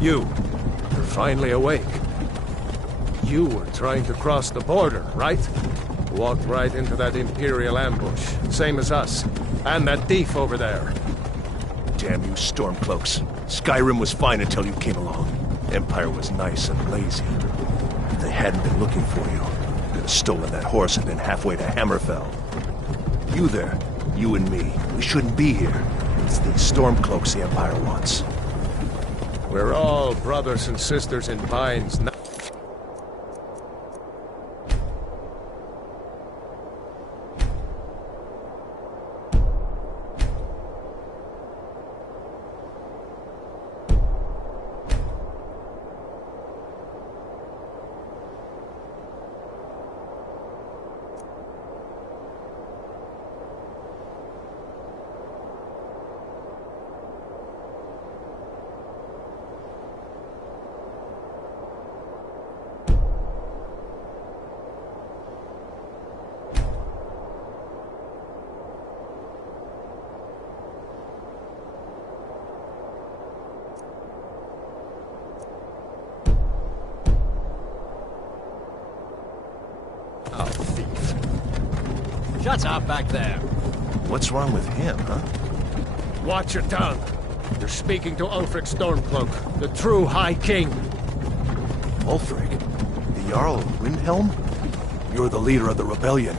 You're finally awake. You were trying to cross the border, right? Walked right into that Imperial ambush, same as us. And that thief over there. Damn you Stormcloaks. Skyrim was fine until you came along. Empire was nice and lazy. If they hadn't been looking for you, could have stolen that horse and been halfway to Hammerfell. You there, you and me, we shouldn't be here. It's these Stormcloaks the Empire wants. We're all brothers and sisters in binds now. Oh, thief. Shut up back there. What's wrong with him, huh? Watch your tongue. You're speaking to Ulfric Stormcloak, the true High King. Ulfric? The Jarl of Windhelm? You're the leader of the rebellion.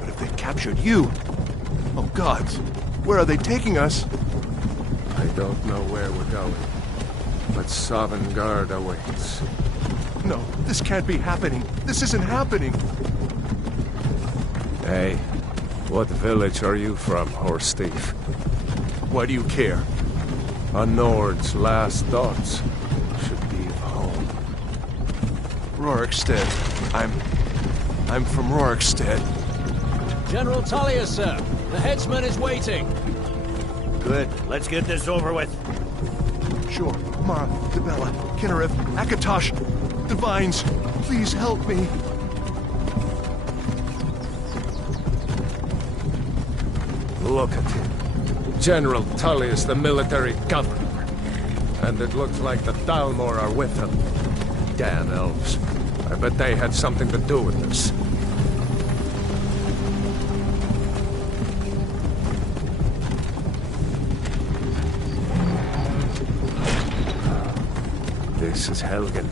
But if they captured you... Oh gods, where are they taking us? I don't know where we're going, but Sovngarde awaits. No, this can't be happening. This isn't happening. Hey, what village are you from, horse thief? Why do you care? A Nord's last thoughts should be of home. Rorikstead. I'm from Rorikstead. General Tullius, sir. The headsman is waiting. Good. Let's get this over with. Sure. Mara, Dibella, Kinnereth, Akatosh, Divines, please help me. Look at him. General Tullius, the military governor. And it looks like the Thalmor are with him. Damn elves. I bet they had something to do with this. This is Helgen.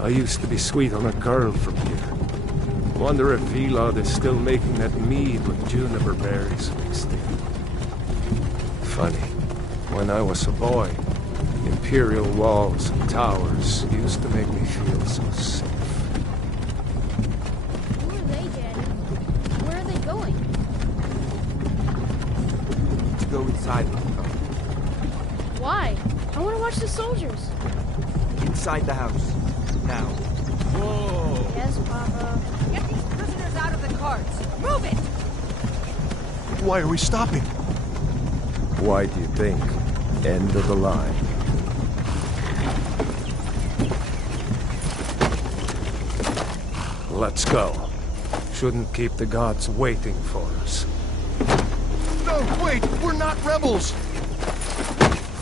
I used to be sweet on a girl from here. Wonder if Vilod is still making that mead with juniper berries mixed in. Funny, when I was a boy, Imperial walls and towers used to make me feel so safe. Who are they, Daddy? Where are they going? To go inside. Why? I want to watch the soldiers. Inside the house. Now. Whoa! Yes, Papa. Get these prisoners out of the carts. Move it! Why are we stopping? Why do you think? End of the line. Let's go. Shouldn't keep the gods waiting for us. No, wait! We're not rebels!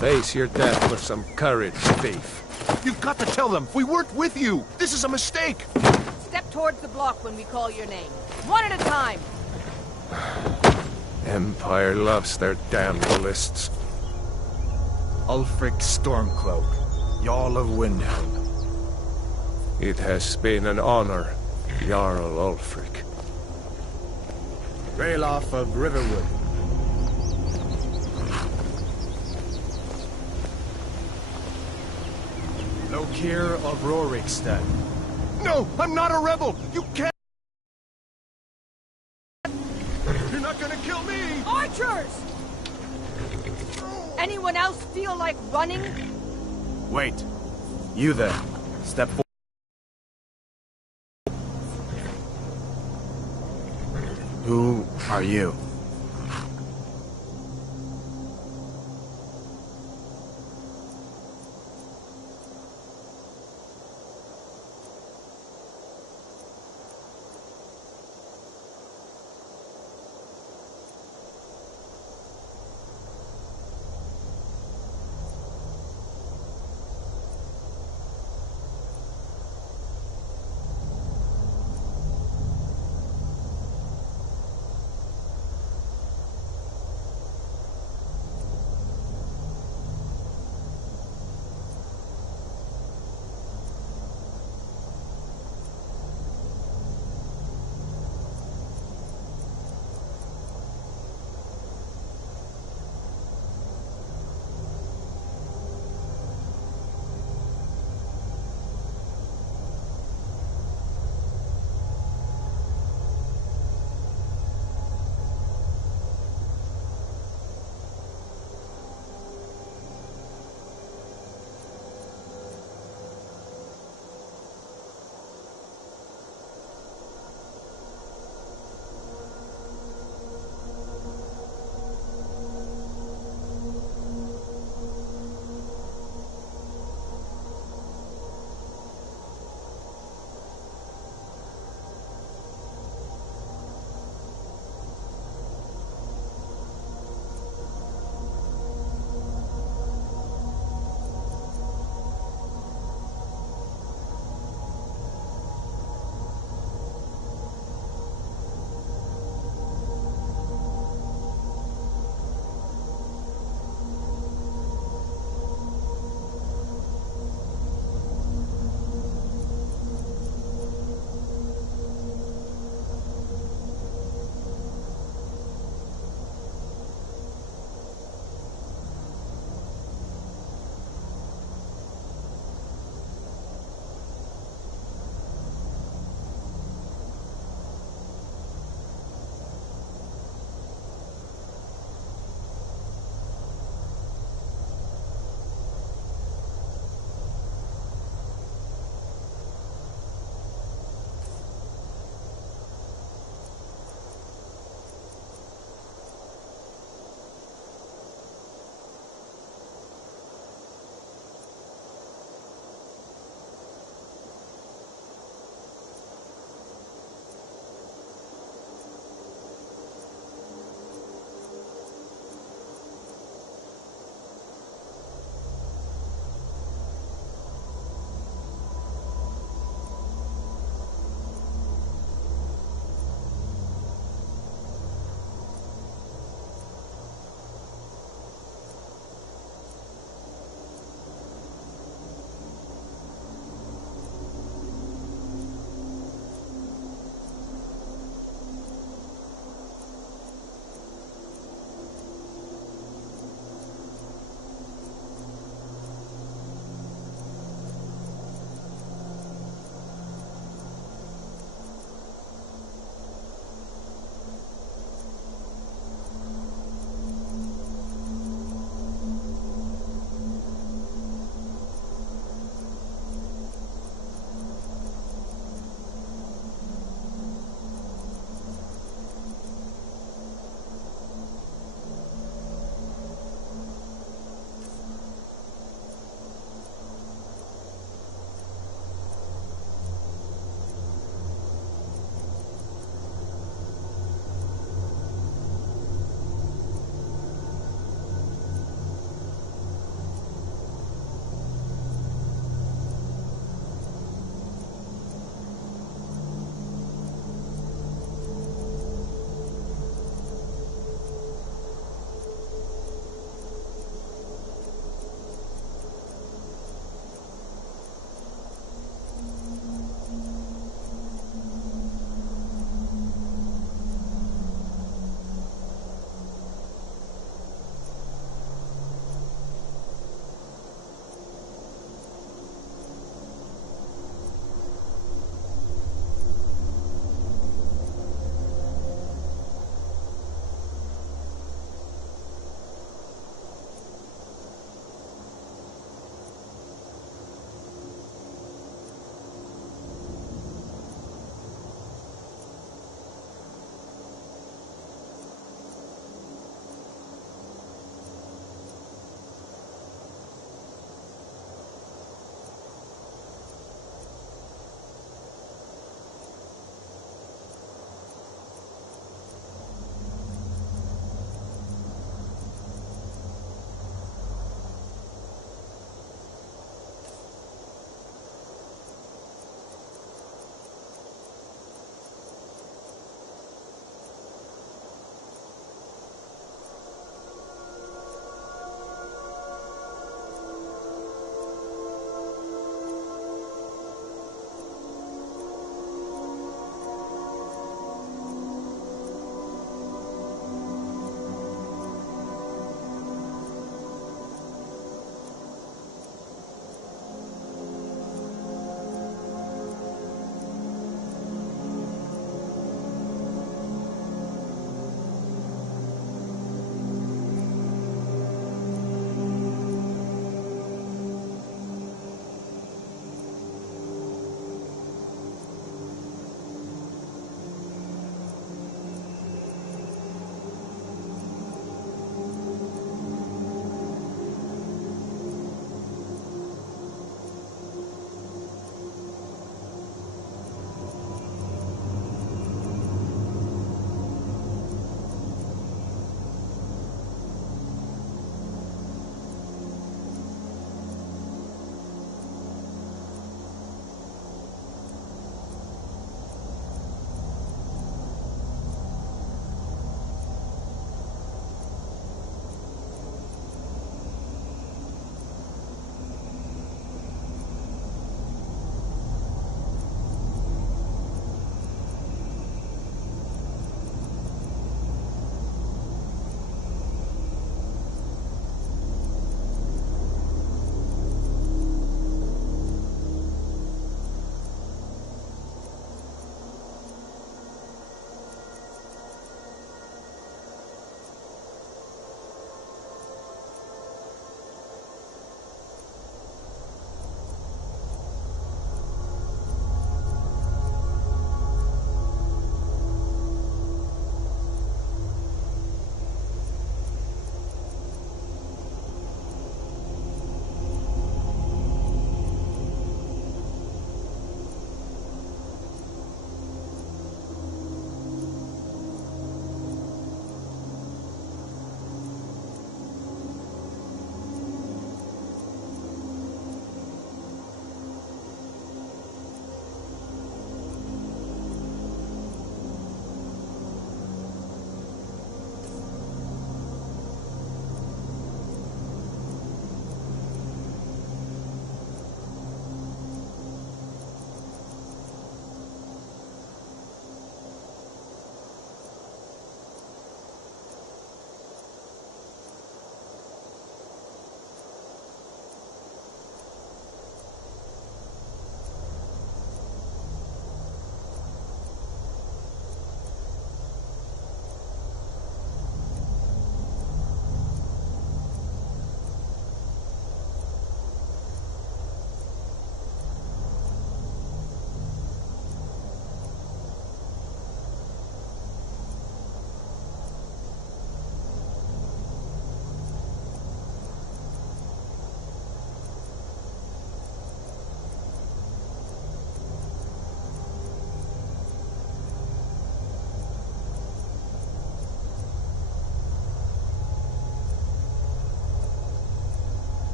Face your death with some courage, thief. You've got to tell them, we weren't with you! This is a mistake! Step towards the block when we call your name. One at a time. Empire loves their damn lists. Ulfric Stormcloak, Jarl of Windhelm. It has been an honor, Jarl Ulfric. Ralof of Riverwood. Lokir of Rorikstead. No, I'm not a rebel! You can't... You're not gonna kill me! Archers! Anyone else feel like running? Wait. You there. Step forward. Who are you?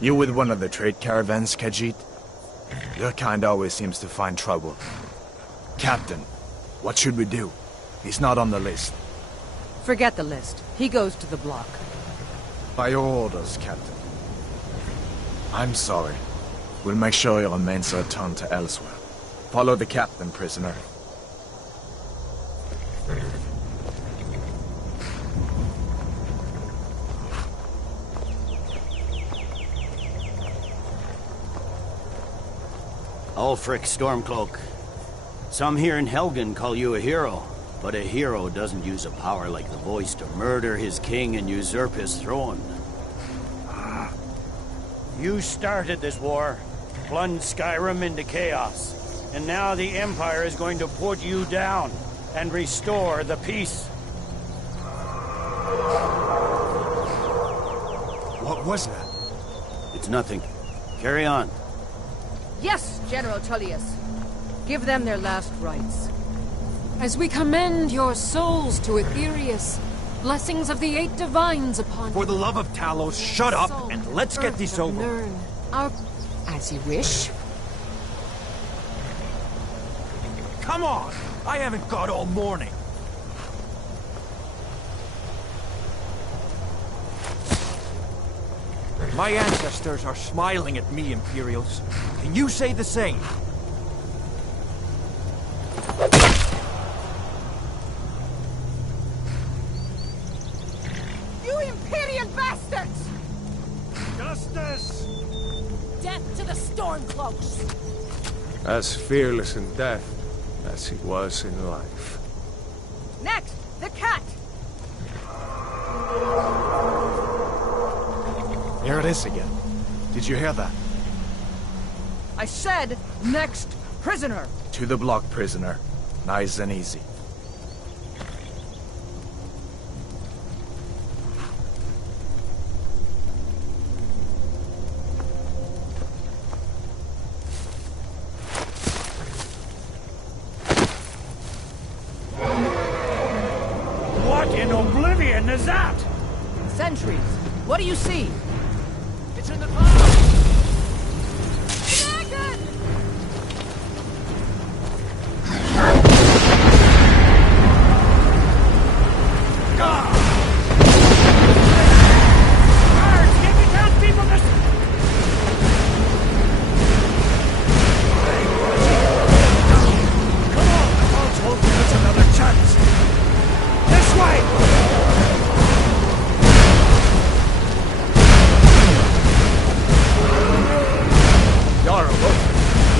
You with one of the trade caravans, Khajiit? Your kind always seems to find trouble. Captain, what should we do? He's not on the list. Forget the list. He goes to the block. By your orders, Captain. I'm sorry. We'll make sure your remains are returned to elsewhere. Follow the captain, prisoner. Ulfric Stormcloak. Some here in Helgen call you a hero, but a hero doesn't use a power like the voice to murder his king and usurp his throne. You started this war, plunged Skyrim into chaos, and now the Empire is going to put you down and restore the peace. What was that? It's nothing. Carry on. Yes, General Tullius. Give them their last rites. As we commend your souls to Aetherius, blessings of the eight divines upon For the love of Talos, shut up and let's get this over. Learn our... As you wish. Come on! I haven't got all morning. My ancestors are smiling at me, Imperials. Can you say the same? You Imperial bastards! Justice! Death to the Stormcloaks! As fearless in death as he was in life. Next, the cat! Here it is again. Did you hear that? I said, next prisoner! To the block, prisoner. Nice and easy. What in oblivion is that? Sentries, what do you see? It's in the clouds!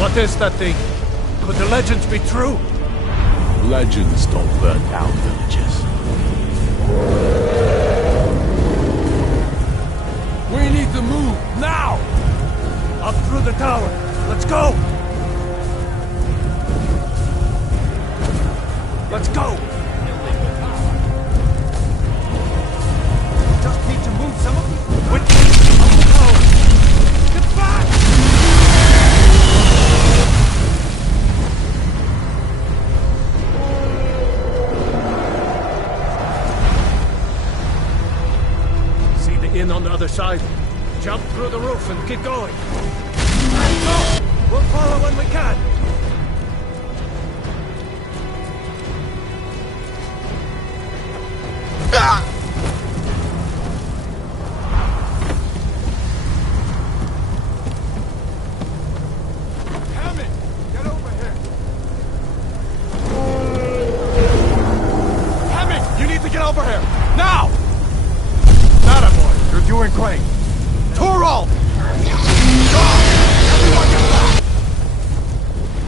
What is that thing? Could the legends be true? Legends don't burn down villages. We need to move, now! Up through the tower. Let's go! Let's go! Just need to move some of you. Get back! See the inn on the other side? Jump through the roof and keep going. Go! We'll follow when we can. Doing great. Torald!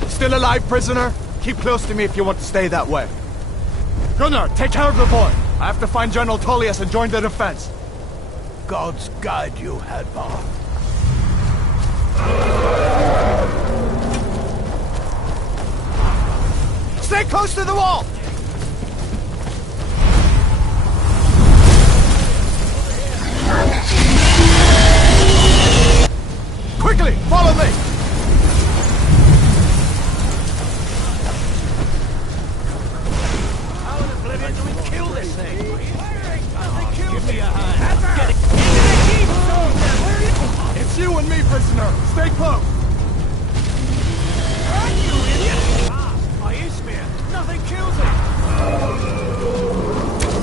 Still alive, prisoner? Keep close to me if you want to stay that way. Gunnar, take care of the boy. I have to find General Tullius and join the defense. Gods guide you, Hadvar. Stay close to the wall! Quickly, follow me! How in oblivion do we kill this thing? Give me a hand. Get it. It's you, On me, prisoner! Stay close! My spear. Nothing kills it.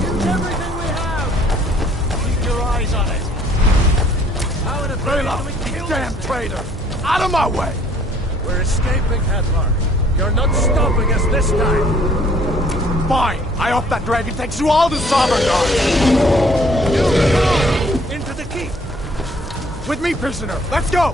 Use everything we have. Keep your eyes on it. How in a Vela, you damn traitor! Out of my way! We're escaping, Hadlar. You're not stopping us this time. Fine! I hope that dragon takes you all to Sovngarde! Into the keep. With me, prisoner! Let's go!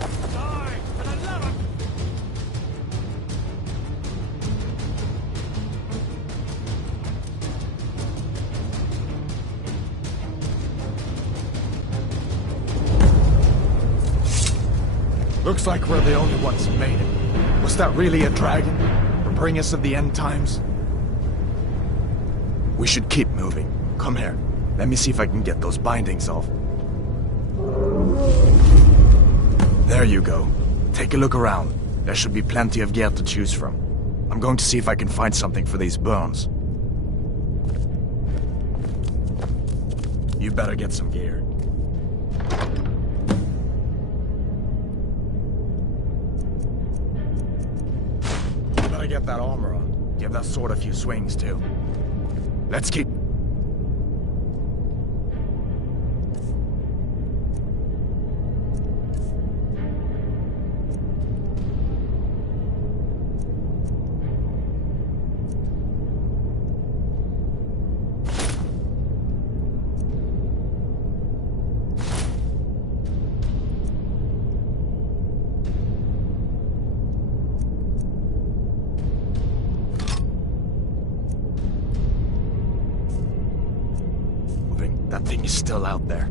Looks like we're the only ones who made it. Was that really a dragon? Or bring us of the end times? We should keep moving. Come here. Let me see if I can get those bindings off. There you go. Take a look around. There should be plenty of gear to choose from. I'm going to see if I can find something for these burns. You better get some gear. Get that armor on. Give that sword a few swings, too. Let's keep... That thing is still out there.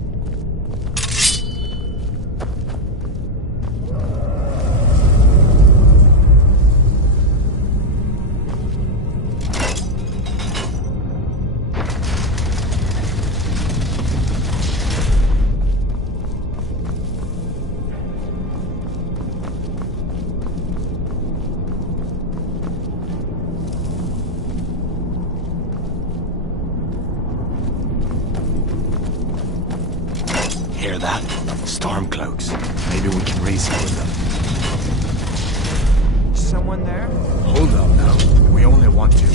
Hear that? Stormcloaks. Maybe we can reason with them. Someone there? Hold up now. We only want to...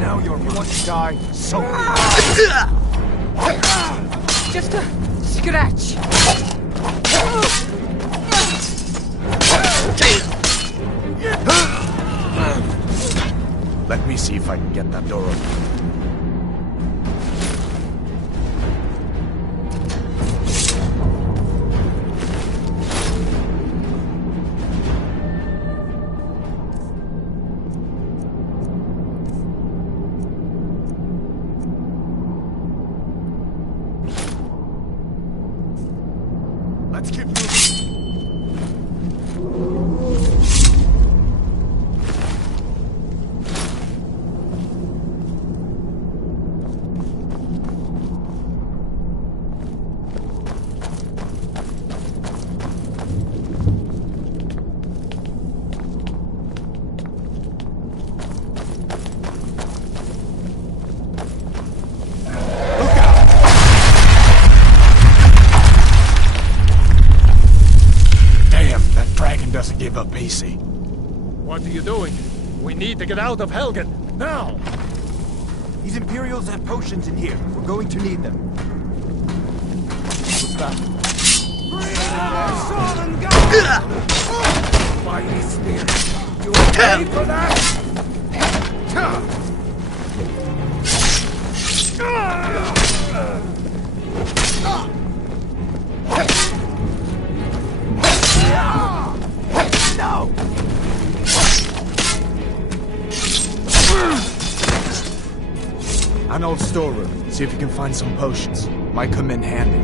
Now you want to die. So. Just a scratch. Let me see if I can get that door open. Let's keep moving. Doesn't give up easy. What are you doing? We need to get out of Helgen, now! These Imperials have potions in here. We're going to need them. What's that? Mighty spirit! You will pay for that! No! An old storeroom. See if you can find some potions. Might come in handy.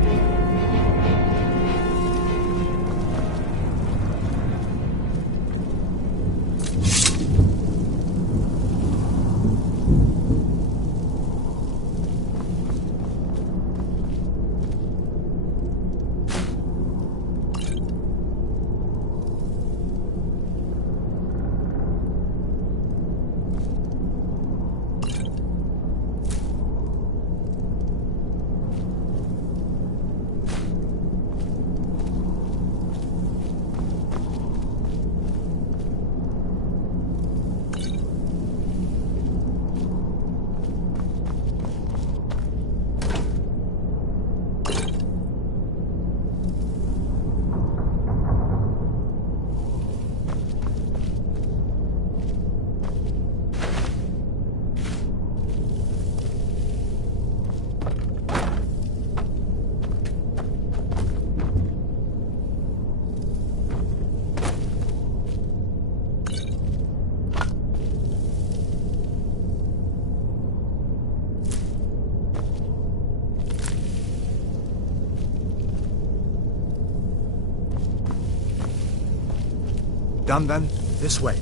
Done then? This way.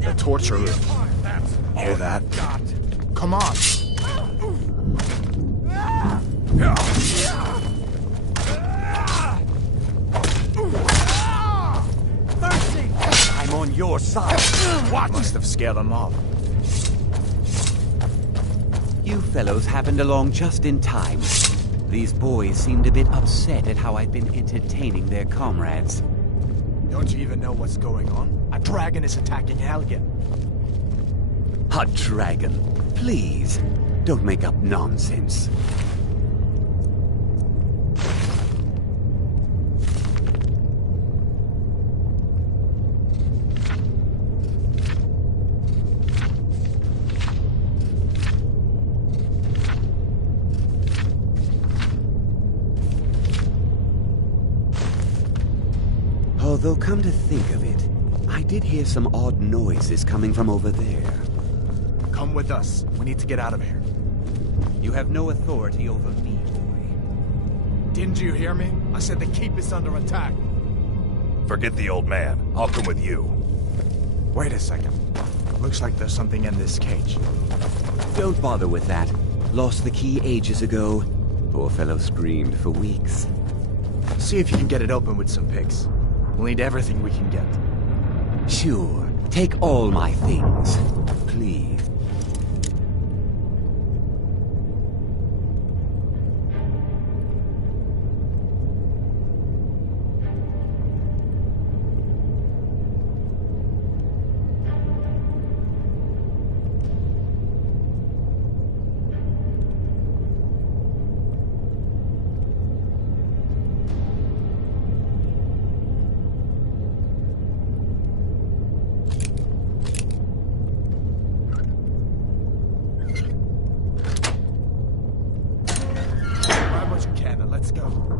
The torture room. Hear that? Come on! I'm on your side. What? Must have scared them off. You fellows happened along just in time. These boys seemed a bit upset at how I'd been entertaining their comrades. Don't you even know what's going on? A dragon is attacking Helgen. A dragon. Please, don't make up nonsense. Although, come to think of it, I did hear some odd noises coming from over there. Come with us. We need to get out of here. You have no authority over me, boy. Didn't you hear me? I said the keep is under attack. Forget the old man. I'll come with you. Wait a second. Looks like there's something in this cage. Don't bother with that. Lost the key ages ago. Poor fellow screamed for weeks. See if you can get it open with some picks. We'll need everything we can get. Sure. Take all my things. Please. Let's go.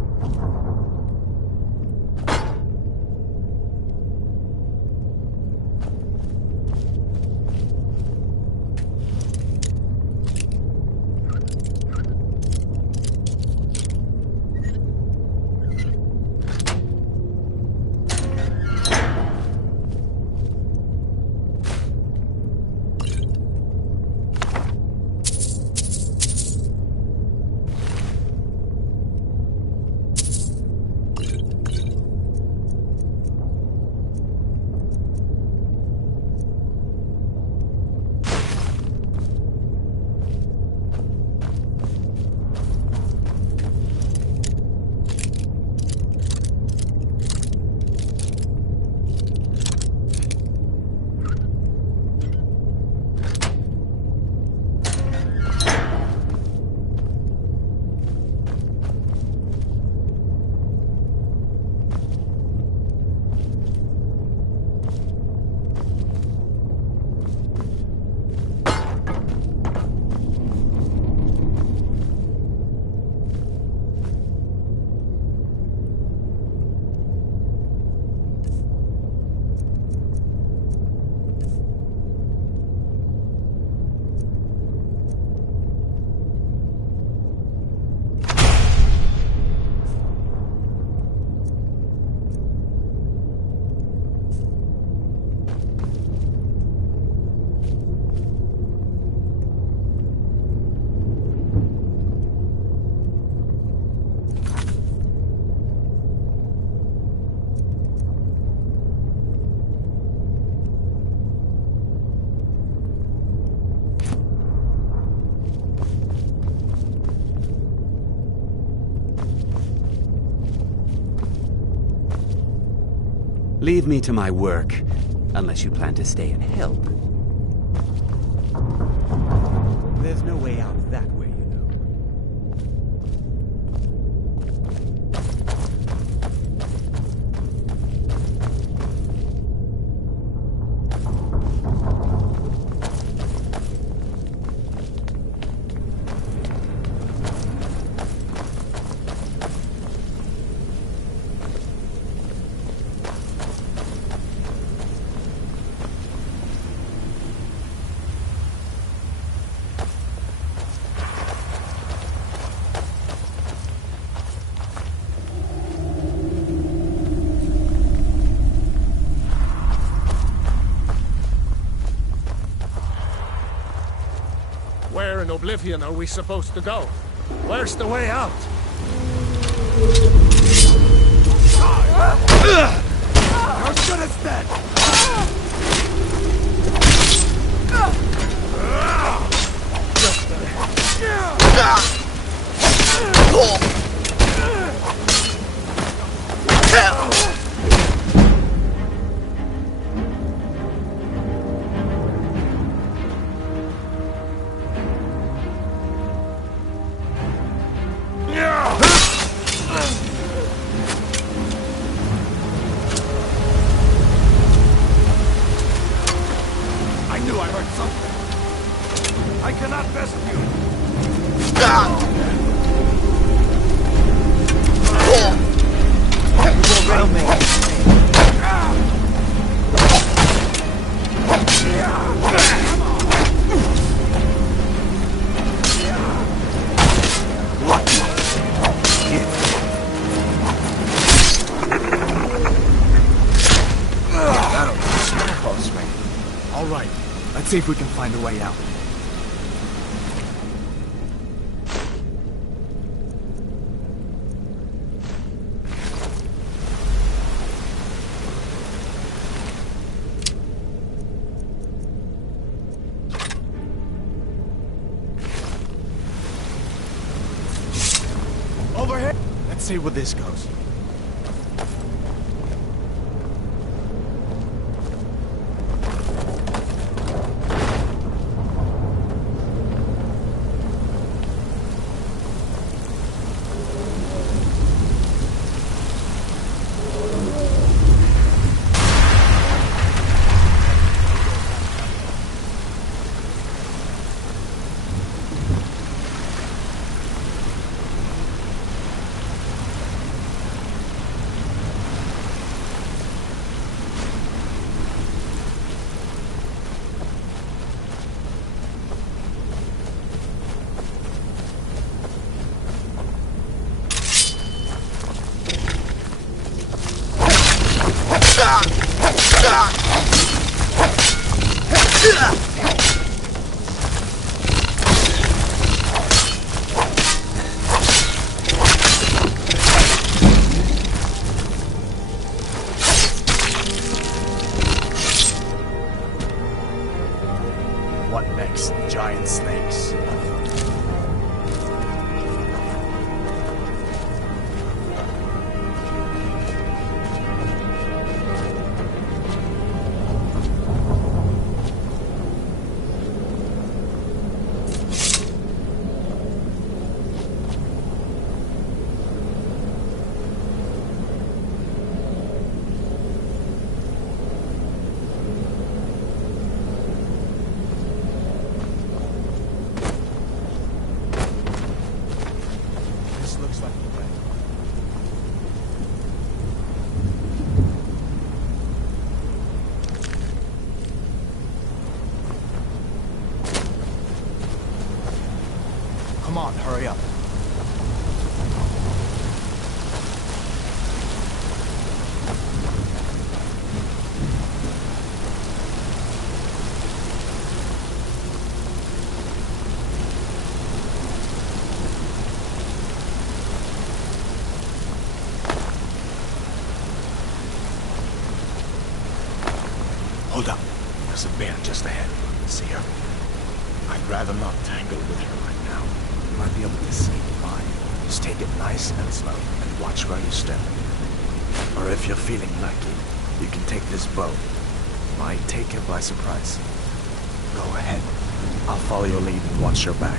Leave me to my work, unless you plan to stay and help. There's no way out that way, you know. in Oblivion are we supposed to go? Where's the way out? You're good as dead! I knew I heard something. I cannot rescue. That'll be close, man. All right, let's see if we can find a way out. Over here. Let's see where this goes. What next? Giant snakes. This looks like the way. Come on, hurry up. Hold up. There's a bear just ahead. See her? I'd rather not tangle with her right now. You might be able to sneak by. Just take it nice and slow and watch where you step. Or if you're feeling lucky, you can take this bow. Might take her by surprise. Go ahead. I'll follow your lead and watch your back.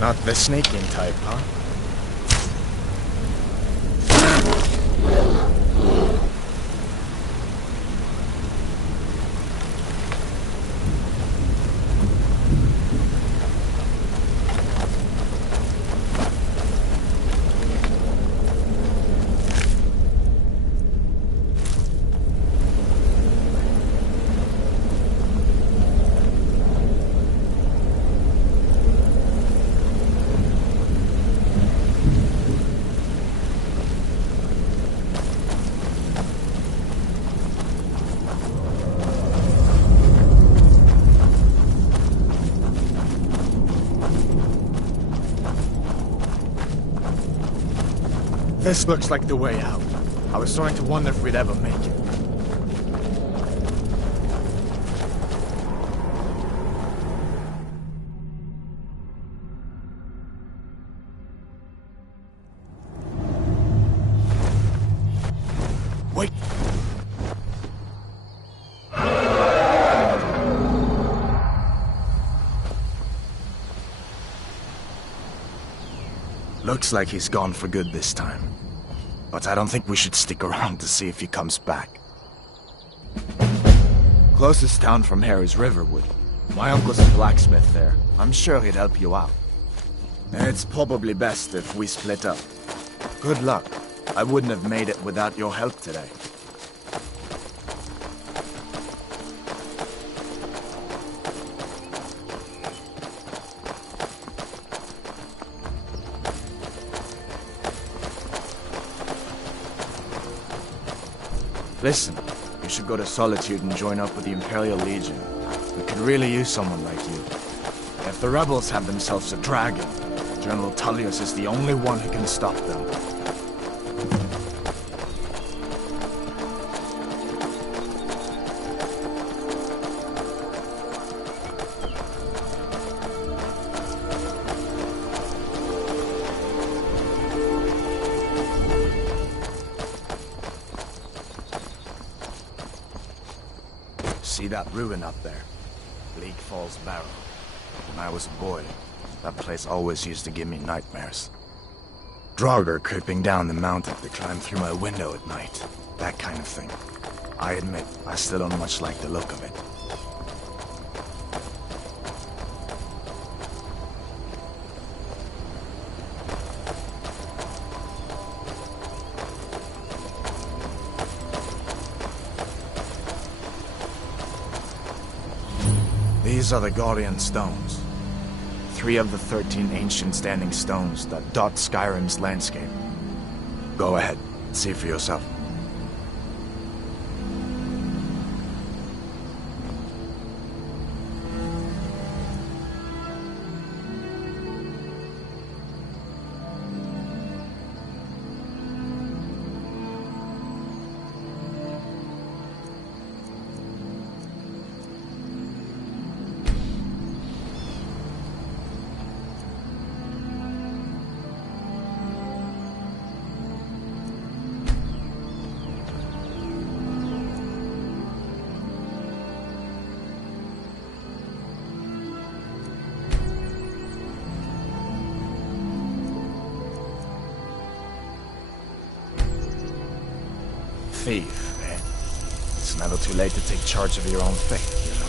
Not the sneaking type, huh? This looks like the way out. I was starting to wonder if we'd ever make it. Wait! Looks like he's gone for good this time. But I don't think we should stick around to see if he comes back. Closest town from here is Riverwood. My uncle's a blacksmith there. I'm sure he'd help you out. It's probably best if we split up. Good luck. I wouldn't have made it without your help today. Listen, you should go to Solitude and join up with the Imperial Legion. We could really use someone like you. If the rebels have themselves a dragon, General Tullius is the only one who can stop them. See that ruin up there? Bleak Falls Barrow. When I was a boy, that place always used to give me nightmares. Draugr creeping down the mountain to climb through my window at night. That kind of thing. I admit, I still don't much like the look of it. These are the Guardian Stones. 3 of the 13 ancient standing stones that dot Skyrim's landscape. Go ahead, see for yourself. Thief, eh? It's never too late to take charge of your own fate, you know?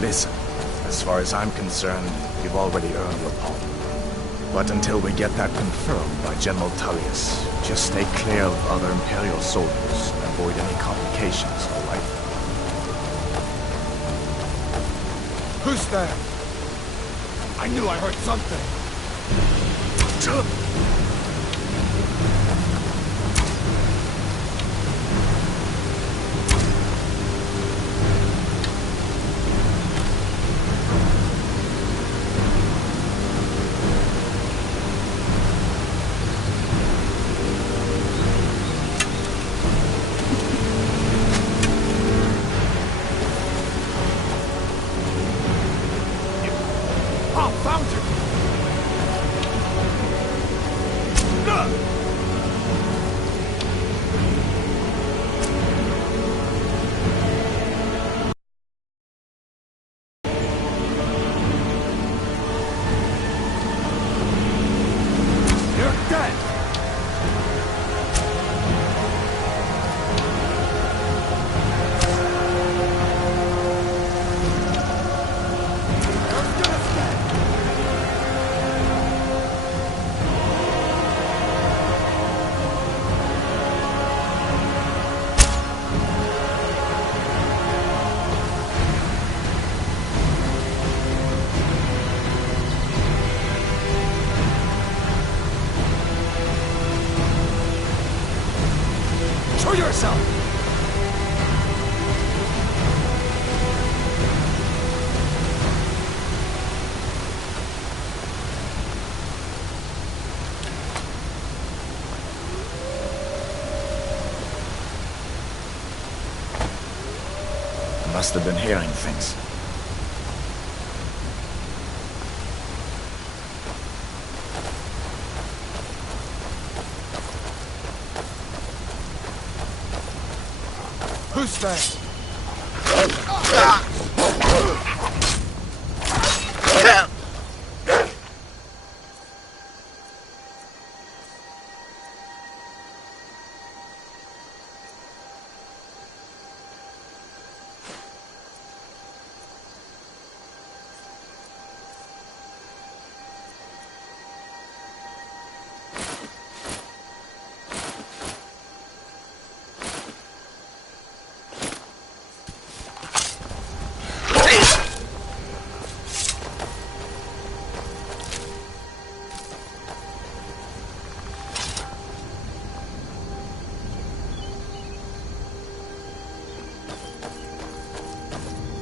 Listen, as far as I'm concerned, you've already earned your pardon. But until we get that confirmed by General Tullius, just stay clear of other Imperial soldiers and avoid any complications, all right? Who's there? I knew I heard something! Must have been hearing things. Who's that?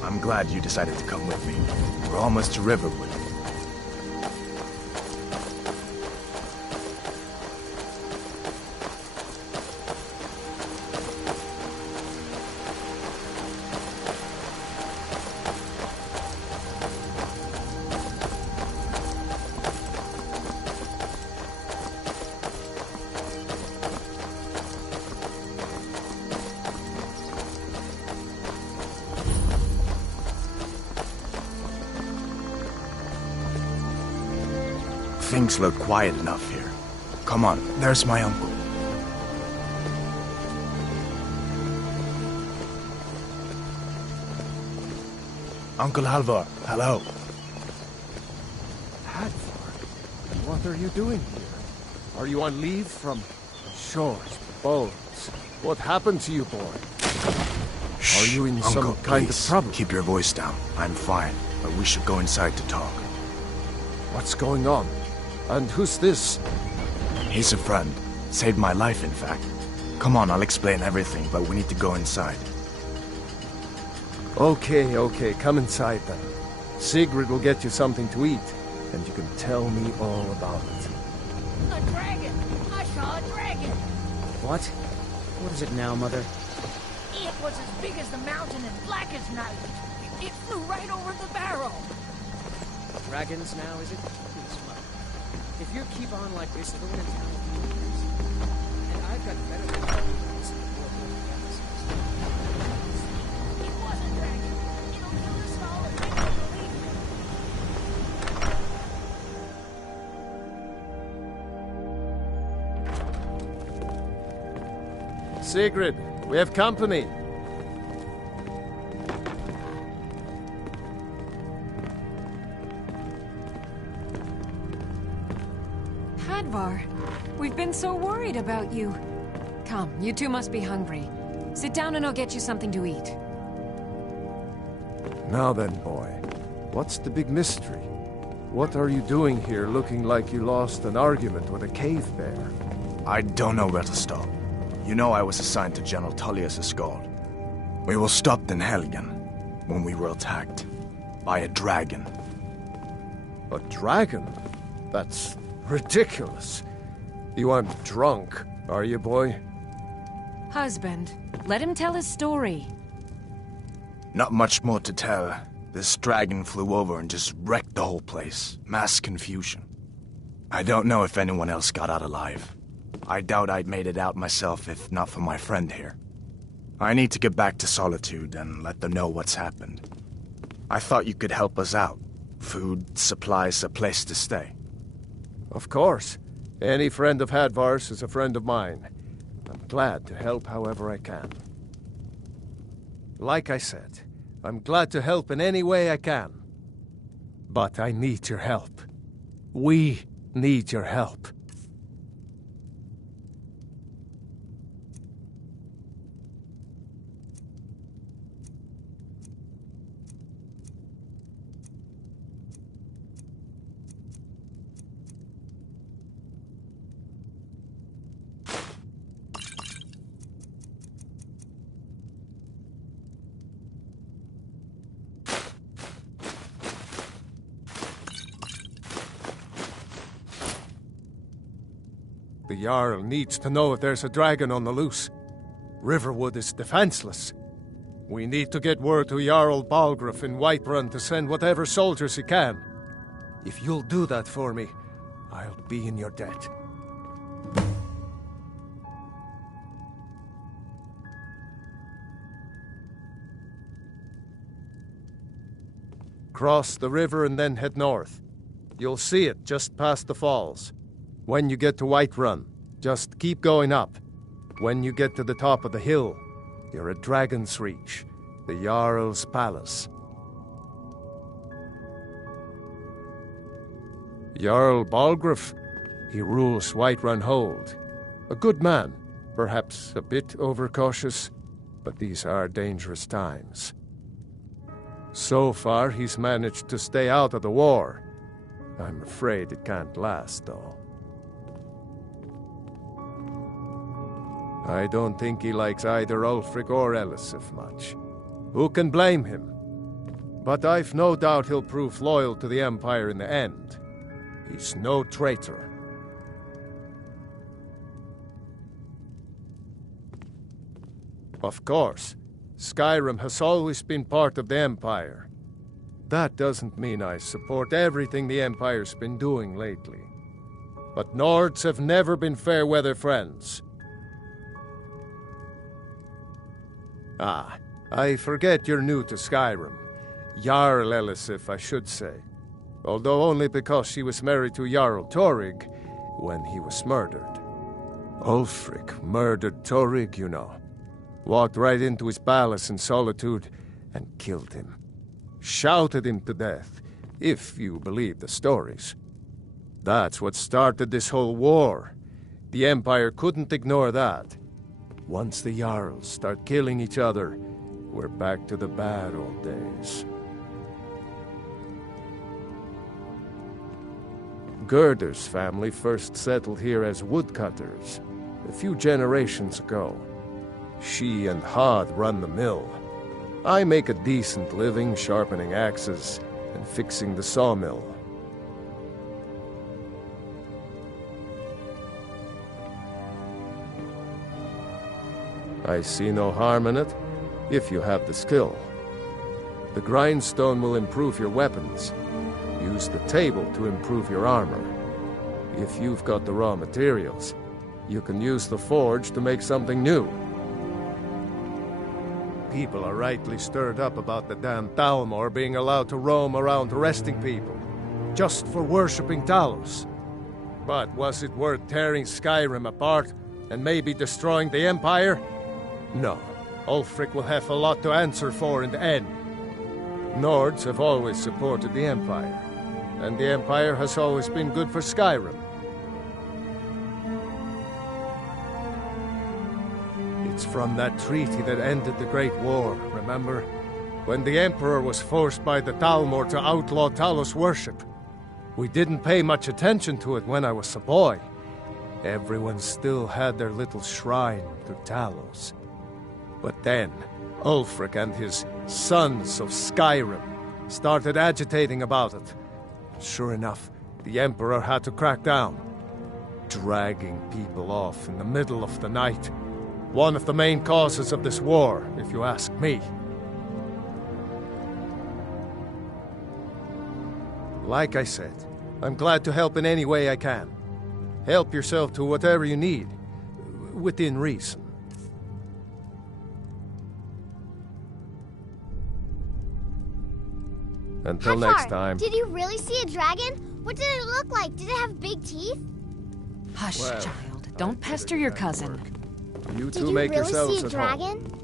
I'm glad you decided to come with me. We're almost to Riverwood. Things look quiet enough here. Come on, there's my uncle. Uncle Halvor, hello. Hadvar, what are you doing here? Are you on leave from shores, bones? What happened to you, boy? Are you in Uncle, some kind please, of trouble? keep your voice down. I'm fine, but we should go inside to talk. What's going on? And who's this? He's a friend. Saved my life, in fact. Come on, I'll explain everything, but we need to go inside. Okay, come inside then. Sigrid will get you something to eat, and you can tell me all about it. A dragon! I saw a dragon! What? What is it now, Mother? It was as big as the mountain and black as night. It flew right over the barrel. Dragons now, is it? Please, Mother. If you keep on like this, everyone in town will be crazy. And I've got better than dragons before going It was a dragon. It'll kill us all if we don't believe it. Sigrid, we have company. Hadvar, we've been so worried about you. Come, you two must be hungry. Sit down and I'll get you something to eat. Now then, boy, what's the big mystery? What are you doing here looking like you lost an argument with a cave bear? I don't know where to start. You know I was assigned to General Tullius' guard. We were stopped in Helgen when we were attacked by a dragon. A dragon? That's ridiculous. You aren't drunk, are you, boy? Husband, let him tell his story. Not much more to tell. This dragon flew over and just wrecked the whole place. Mass confusion. I don't know if anyone else got out alive. I doubt I'd made it out myself if not for my friend here. I need to get back to Solitude and let them know what's happened. I thought you could help us out. Food, supplies, a place to stay. Of course. Any friend of Hadvar's is a friend of mine. I'm glad to help however I can. Like I said, I'm glad to help in any way I can. But I need your help. We need your help. The Jarl needs to know if there's a dragon on the loose. Riverwood is defenseless. We need to get word to Jarl Balgruuf in Whiterun to send whatever soldiers he can. If you'll do that for me, I'll be in your debt. Cross the river and then head north. You'll see it just past the falls. When you get to Whiterun, just keep going up. When you get to the top of the hill, you're at Dragon's Reach, the Jarl's palace. Jarl Balgruuf, he rules Whiterun Hold. A good man, perhaps a bit overcautious, but these are dangerous times. So far, he's managed to stay out of the war. I'm afraid it can't last, though. I don't think he likes either Ulfric or Elisif much. Who can blame him? But I've no doubt he'll prove loyal to the Empire in the end. He's no traitor. Of course, Skyrim has always been part of the Empire. That doesn't mean I support everything the Empire's been doing lately. But Nords have never been fair-weather friends. Ah, I forget you're new to Skyrim. Jarl Elisif, I should say. Although only because she was married to Jarl Torrig when he was murdered. Ulfric murdered Torrig, you know. Walked right into his palace in Solitude and killed him. Shouted him to death, if you believe the stories. That's what started this whole war. The Empire couldn't ignore that. Once the Jarls start killing each other, we're back to the bad old days. Gerder's family first settled here as woodcutters, a few generations ago. She and Hod run the mill. I make a decent living sharpening axes and fixing the sawmill. I see no harm in it, if you have the skill. The grindstone will improve your weapons. Use the table to improve your armor. If you've got the raw materials, you can use the forge to make something new. People are rightly stirred up about the damn Thalmor being allowed to roam around arresting people, just for worshipping Talos. But was it worth tearing Skyrim apart and maybe destroying the Empire? No. Ulfric will have a lot to answer for in the end. Nords have always supported the Empire, and the Empire has always been good for Skyrim. It's from that treaty that ended the Great War, remember? When the Emperor was forced by the Thalmor to outlaw Talos worship. We didn't pay much attention to it when I was a boy. Everyone still had their little shrine to Talos. But then, Ulfric and his Sons of Skyrim started agitating about it. Sure enough, the Emperor had to crack down. Dragging people off in the middle of the night. One of the main causes of this war, if you ask me. Like I said, I'm glad to help in any way I can. Help yourself to whatever you need, within reason. Until next time. Did you really see a dragon? What did it look like? Did it have big teeth? Hush, child. Don't pester your cousin. You Did two you make really yourselves see a at dragon? home.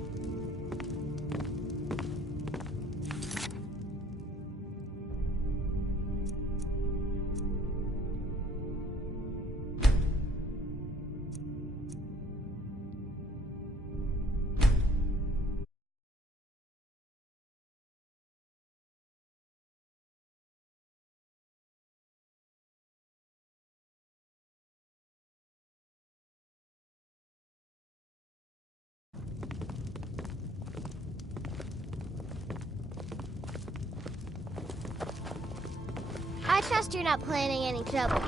I trust you're not planning any trouble.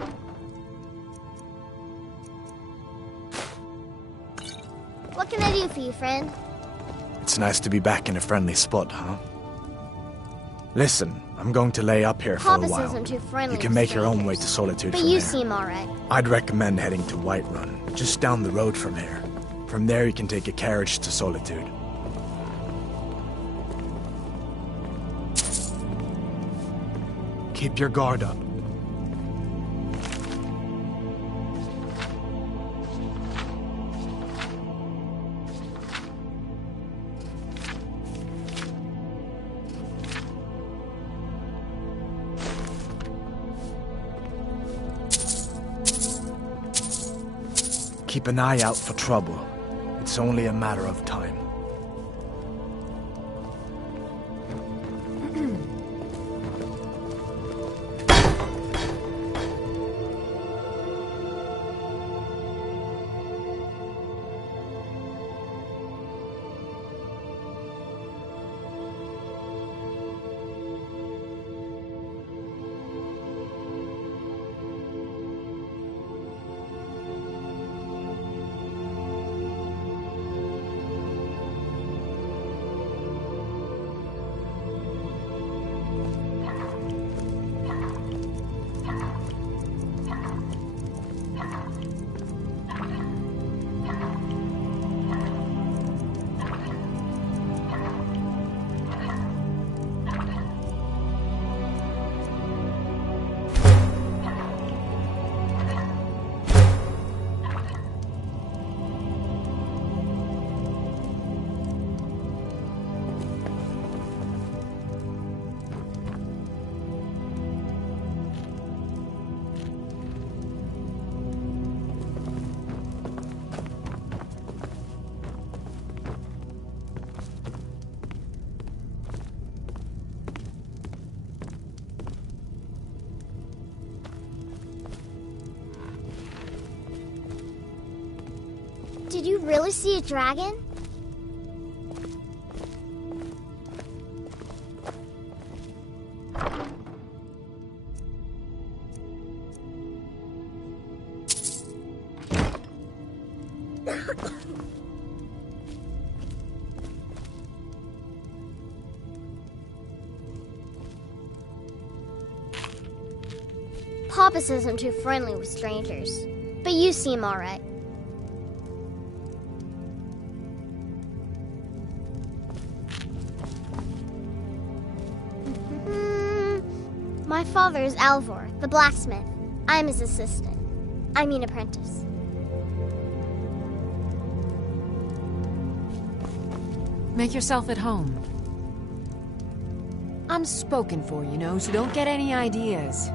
What can I do for you, friend? It's nice to be back in a friendly spot, huh? Listen, I'm going to lay up here for a Papa while. says I'm too friendly You can with make your own way to strangers. Solitude But from you there. seem alright. I'd recommend heading to Whiterun, just down the road from here. From there you can take a carriage to Solitude. Keep your guard up. Keep an eye out for trouble. It's only a matter of time. Did you really see a dragon? Papa says I'm too friendly with strangers, but you seem alright. My father is Alvor, the blacksmith. I'm his assistant. I mean apprentice. Make yourself at home. I'm spoken for, you know, so don't get any ideas.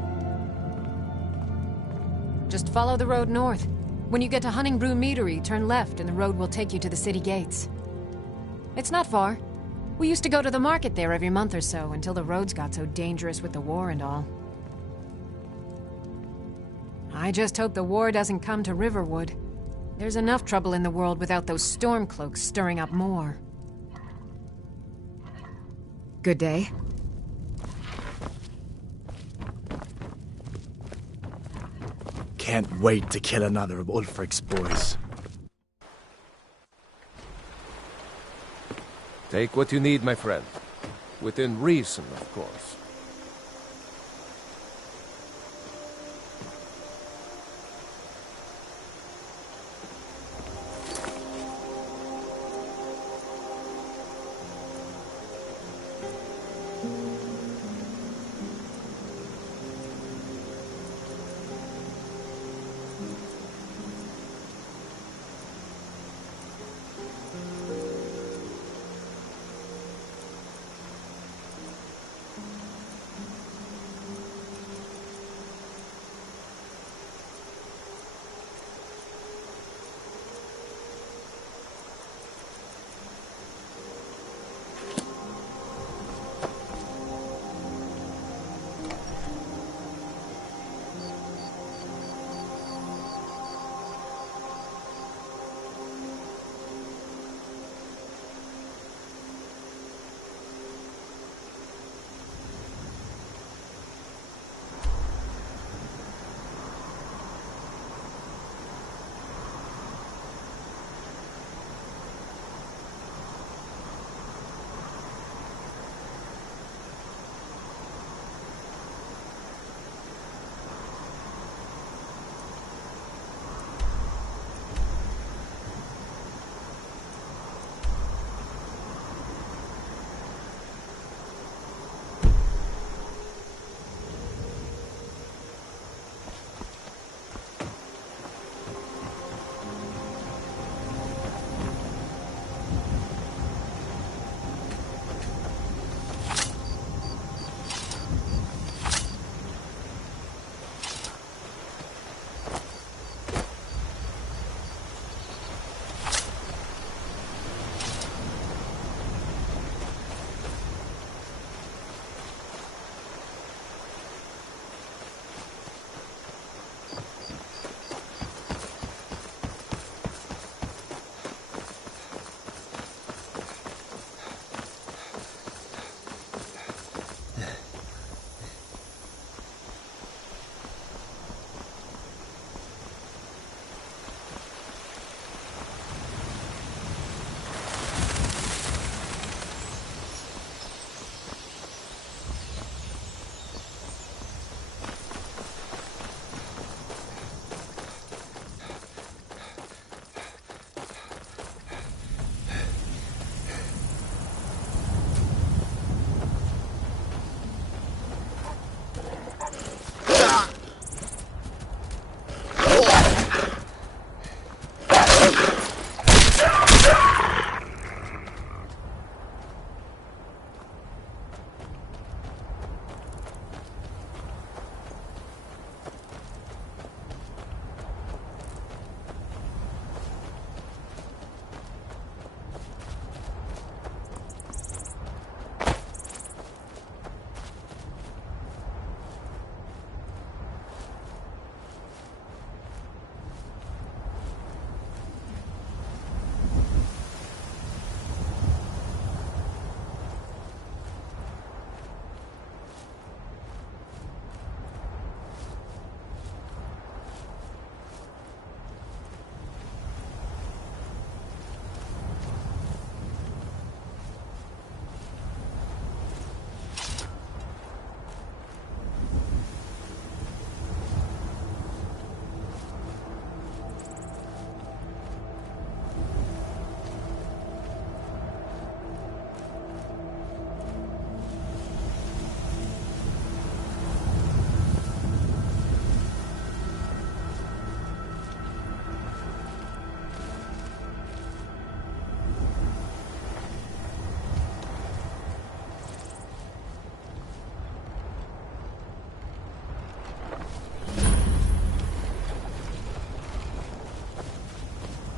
Just follow the road north. When you get to Hunting Brew Meadery, turn left and the road will take you to the city gates. It's not far. We used to go to the market there every month or so until the roads got so dangerous with the war and all. I just hope the war doesn't come to Riverwood. There's enough trouble in the world without those Stormcloaks stirring up more. Good day. Can't wait to kill another of Ulfric's boys. Take what you need, my friend. Within reason, of course.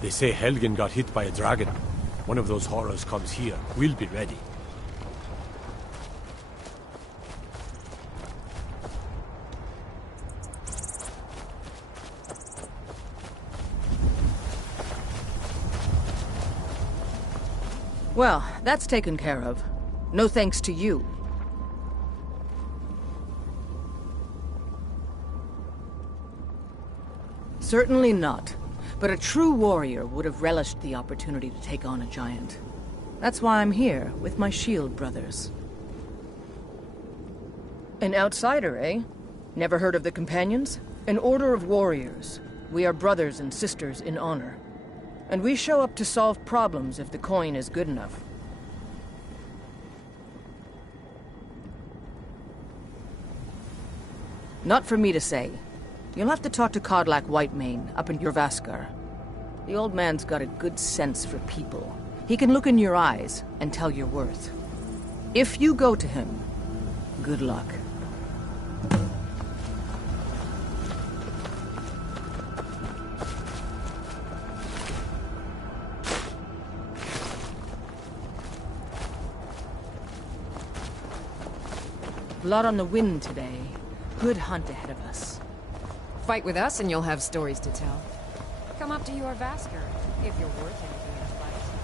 They say Helgen got hit by a dragon. One of those horrors comes here. We'll be ready. Well, that's taken care of. No thanks to you. Certainly not. But a true warrior would have relished the opportunity to take on a giant. That's why I'm here, with my shield brothers. An outsider, eh? Never heard of the Companions? An order of warriors. We are brothers and sisters in honor. And we show up to solve problems if the coin is good enough. Not for me to say. You'll have to talk to Kodlak Whitemane up in Jorvaskar. The old man's got a good sense for people. He can look in your eyes and tell your worth. If you go to him, good luck. Blood on the wind today. Good hunt ahead of us. Fight with us and you'll have stories to tell. Come up to your Vasker, if you're worth anything in a fight.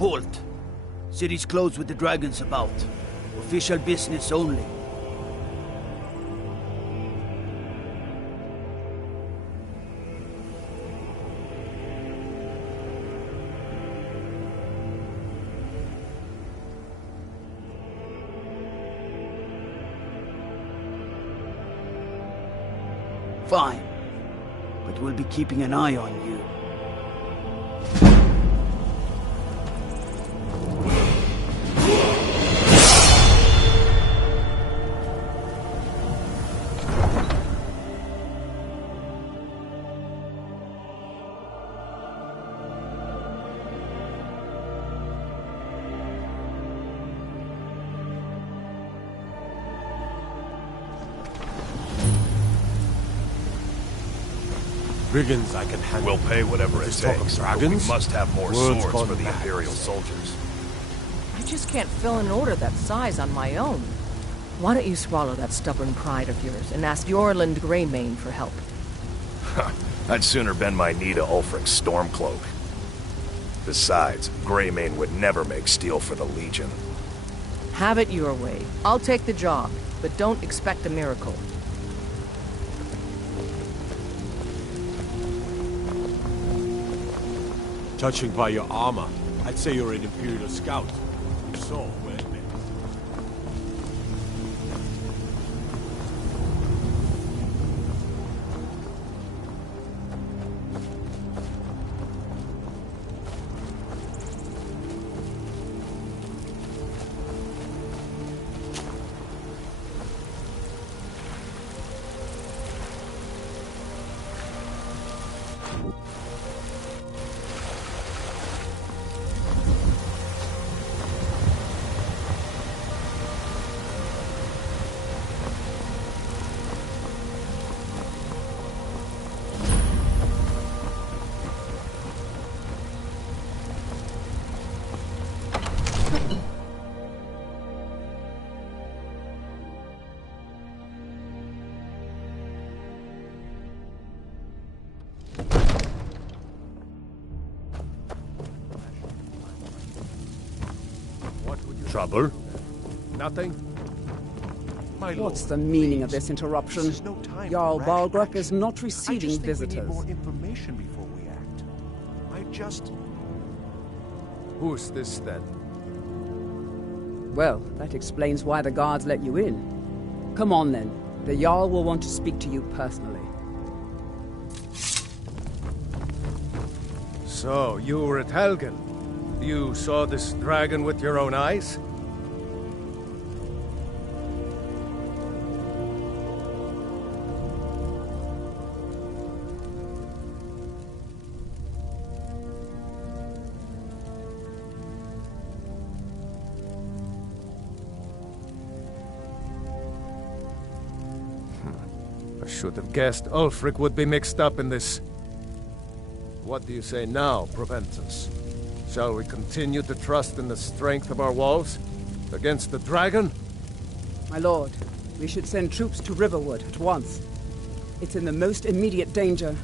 Halt! City's closed with the dragons about. Official business only. Fine. But we'll be keeping an eye on you. Brigands I can handle. We'll pay whatever it Just talk of takes, but we dragons? must have more Words swords gone for the mad. Imperial soldiers. I just can't fill an order that size on my own. Why don't you swallow that stubborn pride of yours and ask Yorland Greymane for help? I'd sooner bend my knee to Ulfric's Stormcloak. Besides, Greymane would never make steel for the Legion. Have it your way. I'll take the job, but don't expect a miracle. Judging by your armor, I'd say you're an Imperial scout. If so, well met. Trouble? Nothing? My What's lord, the meaning please. of this interruption? This is no time Jarl for rash Balgrup action. is not I receiving just think visitors. we need more information before we act. Who's this then? Well, that explains why the guards let you in. Come on then. The Jarl will want to speak to you personally. So, you were at Helgen. You saw this dragon with your own eyes? I should have guessed Ulfric would be mixed up in this. What do you say now, Proventus? Shall we continue to trust in the strength of our walls? Against the dragon? My lord, we should send troops to Riverwood at once. It's in the most immediate danger.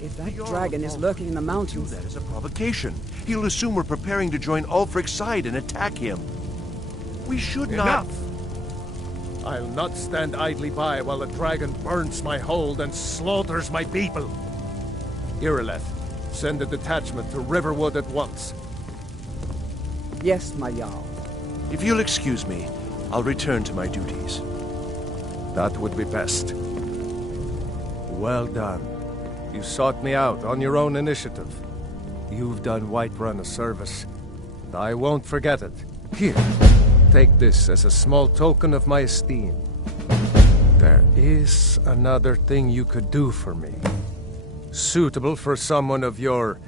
If that dragon is lurking in the mountains... That is a provocation. He'll assume we're preparing to join Ulfric's side and attack him. We should not... Enough! I'll not stand idly by while the dragon burns my hold and slaughters my people. Irileth, send a detachment to Riverwood at once. Yes, my Jarl. If you'll excuse me, I'll return to my duties. That would be best. Well done. You sought me out on your own initiative. You've done Whiterun a service, and I won't forget it. Here, take this as a small token of my esteem. There is another thing you could do for me. Suitable for someone of your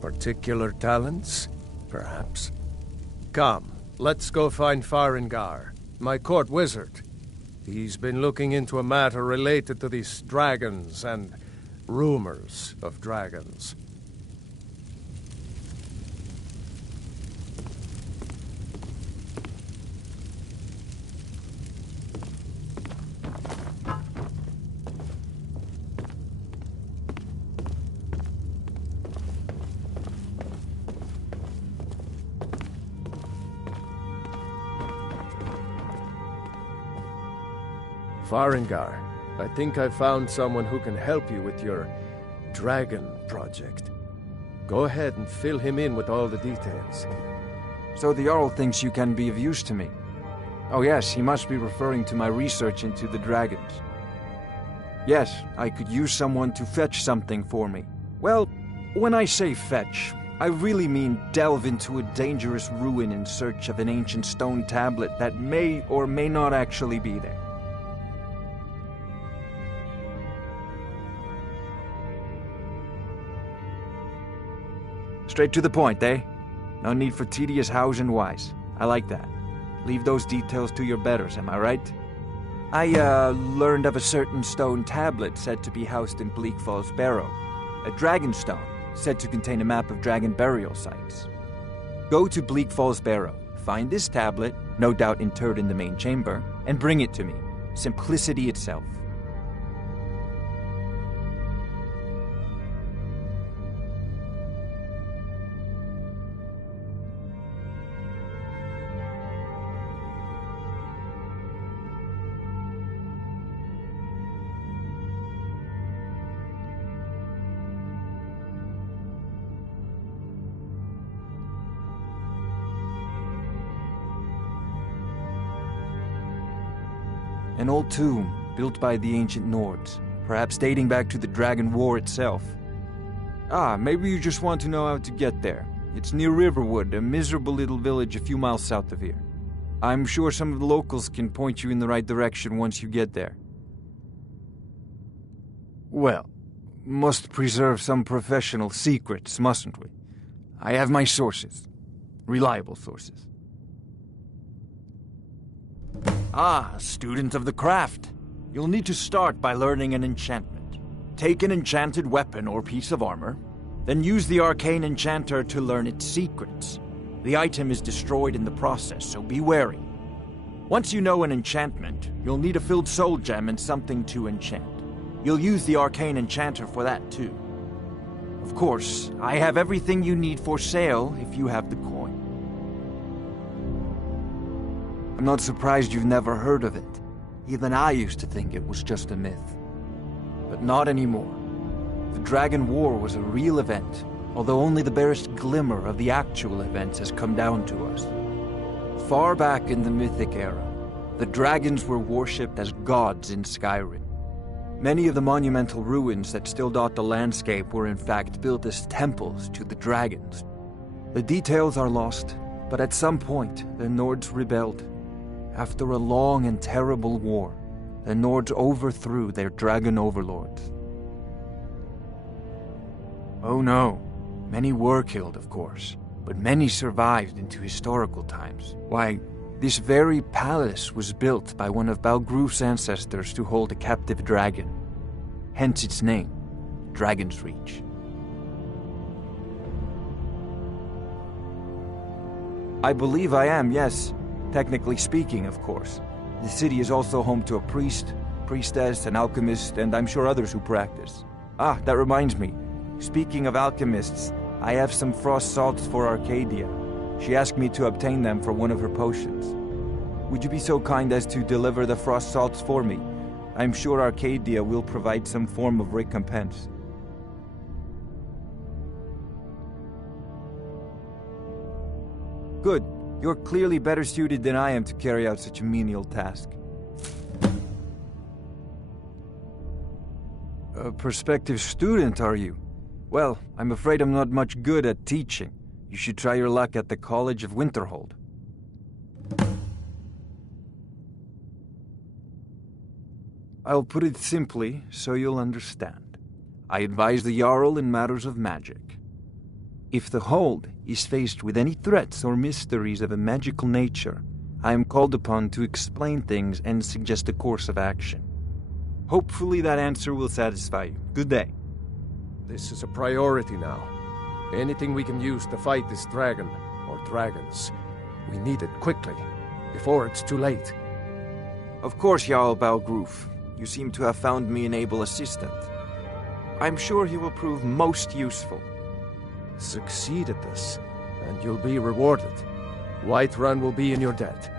particular talents, perhaps. Come, let's go find Farengar, my court wizard. He's been looking into a matter related to these dragons and rumors of dragons. Farengar, I think I found someone who can help you with your dragon project. Go ahead and fill him in with all the details. So the Jarl thinks you can be of use to me. Oh yes, he must be referring to my research into the dragons. Yes, I could use someone to fetch something for me. Well, when I say fetch, I really mean delve into a dangerous ruin in search of an ancient stone tablet that may or may not actually be there. Straight to the point, eh? No need for tedious hows and whys. I like that. Leave those details to your betters, am I right? I, learned of a certain stone tablet said to be housed in Bleak Falls Barrow. A dragon stone, said to contain a map of dragon burial sites. Go to Bleak Falls Barrow, find this tablet, no doubt interred in the main chamber, and bring it to me. Simplicity itself. An old tomb, built by the ancient Nords, perhaps dating back to the Dragon War itself. Ah, maybe you just want to know how to get there. It's near Riverwood, a miserable little village a few miles south of here. I'm sure some of the locals can point you in the right direction once you get there. Well, must preserve some professional secrets, mustn't we? I have my sources. Reliable sources. Ah, student of the craft. You'll need to start by learning an enchantment. Take an enchanted weapon or piece of armor, then use the arcane enchanter to learn its secrets. The item is destroyed in the process, so be wary. Once you know an enchantment, you'll need a filled soul gem and something to enchant. You'll use the arcane enchanter for that too. Of course, I have everything you need for sale if you have the coin. I'm not surprised you've never heard of it. Even I used to think it was just a myth. But not anymore. The Dragon War was a real event, although only the barest glimmer of the actual events has come down to us. Far back in the Mythic era, the dragons were worshipped as gods in Skyrim. Many of the monumental ruins that still dot the landscape were in fact built as temples to the dragons. The details are lost, but at some point, the Nords rebelled. After a long and terrible war, the Nords overthrew their dragon overlords. Oh no, many were killed, of course, but many survived into historical times. Why, this very palace was built by one of Balgruf's ancestors to hold a captive dragon. Hence its name, Dragon's Reach. I believe I am, yes. Technically speaking, of course. The city is also home to a priest, priestess, an alchemist, and I'm sure others who practice. Ah, that reminds me. Speaking of alchemists, I have some frost salts for Arcadia. She asked me to obtain them for one of her potions. Would you be so kind as to deliver the frost salts for me? I'm sure Arcadia will provide some form of recompense. Good. You're clearly better suited than I am to carry out such a menial task. A prospective student, are you? Well, I'm afraid I'm not much good at teaching. You should try your luck at the College of Winterhold. I'll put it simply so you'll understand. I advise the Jarl in matters of magic. If the Hold is faced with any threats or mysteries of a magical nature, I am called upon to explain things and suggest a course of action. Hopefully that answer will satisfy you. Good day. This is a priority now. Anything we can use to fight this dragon, or dragons, we need it quickly, before it's too late. Of course, Jarl Balgruf. You seem to have found me an able assistant. I'm sure he will prove most useful. Succeed at this, and you'll be rewarded. Whiterun will be in your debt.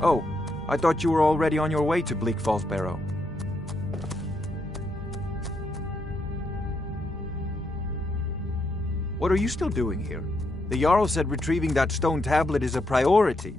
Oh, I thought you were already on your way to Bleak Falls Barrow. What are you still doing here? The Jarl said retrieving that stone tablet is a priority.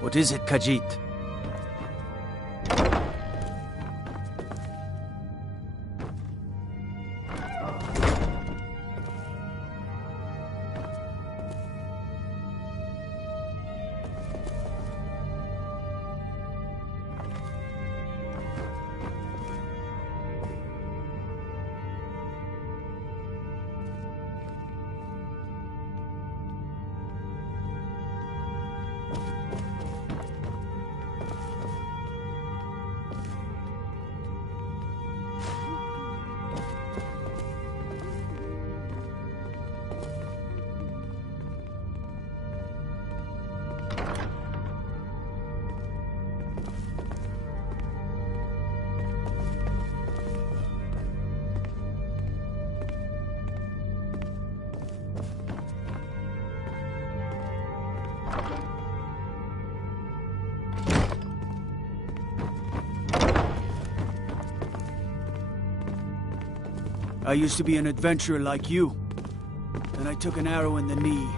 What is it, Khajiit? I used to be an adventurer like you. Then I took an arrow in the knee.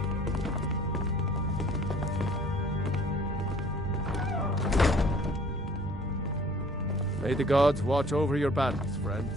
May the gods watch over your battles, friend.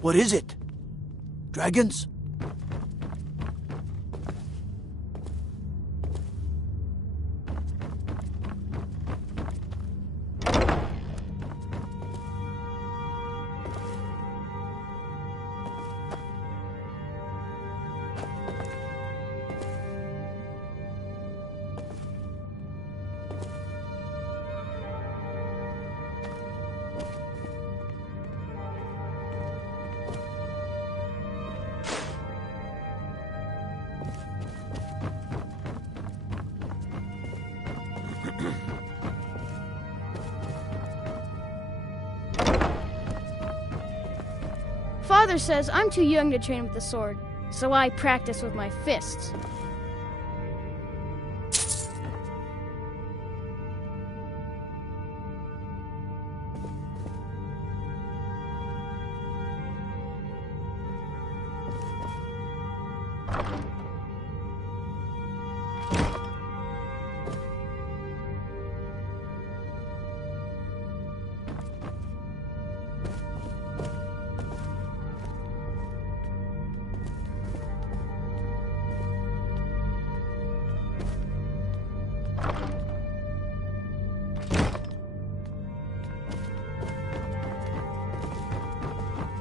What is it? Dragons? Father says I'm too young to train with the sword, so I practice with my fists.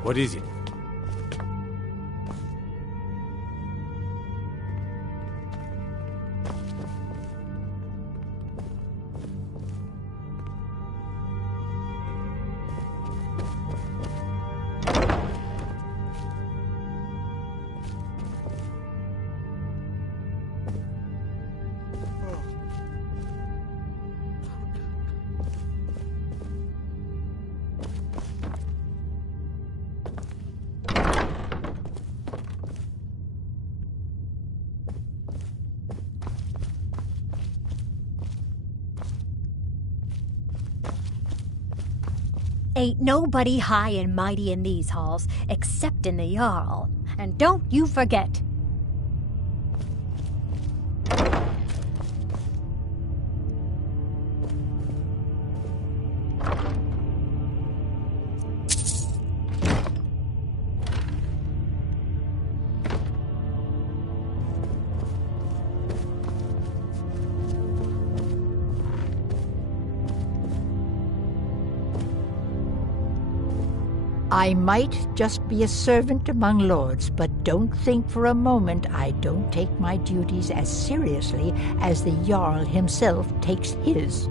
What is it? Ain't nobody high and mighty in these halls, except in the Jarl. And don't you forget. I might just be a servant among lords, but don't think for a moment I don't take my duties as seriously as the Jarl himself takes his.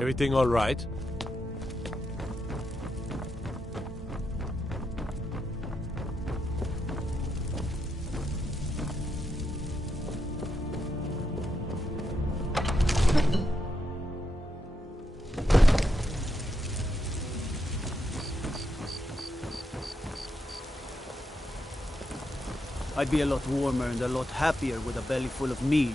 Everything all right? I'd be a lot warmer and a lot happier with a belly full of mead.